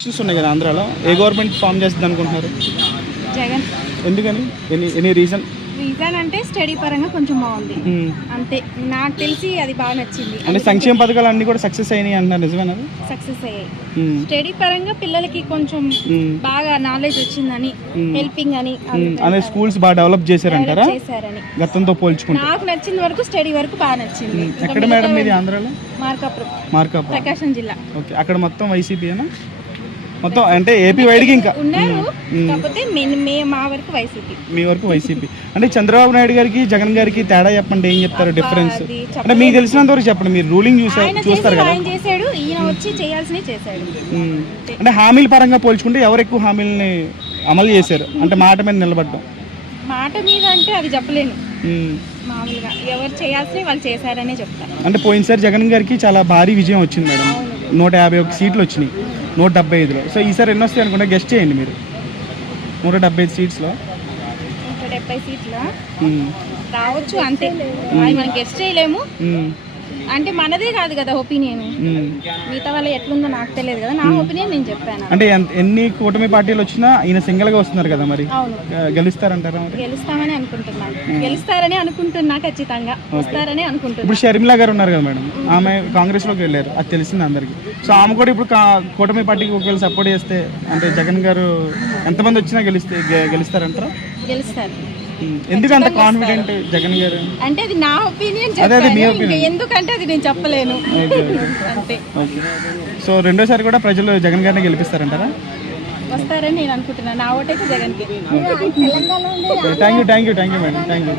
Elections ఉన్నాయి కదా ఆంధ్రాలో? ఏ గవర్నమెంట్ ఫామ్ చేస్తుంది అనుకుంటున్నారు? జగన్. ఎందుకని? ఎనీ ఎనీ రీజన్ రీజన్ అంటే స్టడీ పరంగా కొంచెం బాగుంది. అంతే. నాకు తెలిసి అది బాగా నచ్చింది. అంటే సంక్షేమ పథకాలు అన్నీ కూడా సక్సెస్ అయినాయి అంటున్నారు నిజమేనా సక్సెస్ అయ్యాయి. స్టడీ పరంగా పిల్లలకి కొంచెం ఉమ్, బాగా నాలెడ్జ్ వచ్చిందని హెల్పింగ్ అని. అదే స్కూల్స్ బాగా డెవలప్ చేశారంటారా? చేశారని. గతంతో పోల్చుకుంటే. నాకు నచ్చిన వరకు స్టడీ వరకు బాగా నచ్చింది. ఎక్కడ మేడం మీది ఆంధ్రాలో? మార్కాపురం. మార్కాపురం. ప్రకాశం జిల్లా. ఓకే అక్కడ మొత్తం వైసీపీనా మొత్తం అంటే ఏపీ వైడ్కి ఇంకా. ఉన్నారు. కాకపోతే మెన్- మే మా వరకు వైసీపీ. మీ వరకు వైసీపీ. అంటే చంద్రబాబు నాయుడు గారికి జగన్ గారికి తేడా చెప్పండి ఏం చెప్తారు డిఫరెన్స్? అంటే మీకు తెలిసినంత వరకు చెప్పండి మీరు రూలింగ్ చూస్తారు చేసి కదా. ఆయన చేశాడు ఈయన వచ్చి చేయాల్సినవి చేశాడు. ఉమ్. అంటే హామీల పరంగా పోల్చుకుంటే ఎవరు ఎక్కువ హామీలని అమలు చేశారు? అంటే మాట మీద నిలబడ్డం. మాట మీద అంటే అది చెప్పలేను. మామూలుగా ఎవరు చేయాల్సినవి వాళ్ళు చేశారనే చెప్తాను. అంటే పోయినసారి జగన్ గారికి చాలా భారీ విజయం వచ్చింది మేడం. నూట యాభై ఒక సీట్లు వచ్చినాయి. నూట డెబ్బై ఐదులో సో ఈసారి ఎన్ని వస్తాయి అనుకుంటే గెస్ట్ చేయండి మీరు. నూట డెబ్బై ఐదు సీట్స్లో డెబ్బై సీట్ల. రావచ్చు అంతే. మనం గెస్ట్ చేయలేము. అంటే మనదే కాదు కదా ఒపీనియన్. మిగతా వాళ్ళ ఎట్లుందో నాకు తెలియదు కదా. నా ఒపీనియన్ నేను చెప్పాను అంటే ఎన్ని కూటమి పార్టీలు వచ్చినా ఈయన సింగిల్గా వస్తున్నారు కదా మరి? గ- గెలుస్తారంటారా గెలుస్తామని అనుకుంటున్నాను. గెలుస్తారని అనుకుంటున్నా ఖచ్చితంగా. వస్తారని అనుకుంటున్నా. ఇప్పుడు షర్మిలా గారు ఉన్నారు కదా మేడం. ఆమె కాంగ్రెస్లోకి వెళ్ళారు. అది తెలిసింది అందరికి. సో ఆమె కూడా ఇప్పుడు కూటమి పార్టీకి ఒకవేళ సపోర్ట్ చేస్తే అంటే జగన్ గారు ఎంతమంది వచ్చినా గెలిస్తే గె- గెలుస్తారంటారా? గెలుస్తారు. ఎందుకు అంత కాన్ఫిడెంట్ జగన్ గారు? అంటే అది నా ఒపీనియన్. ఇంకా ఎందుకంటే అది నేను చెప్పలేను. అంతే. సో రెండోసారి కూడా ప్రజలు జగన్ గారిని గెలిపిస్తారంటారా? వస్తారని నేను అనుకుంటున్నాను. నా ఓటైతే జగన్కి. Thank you thank you thank you madam. Thank you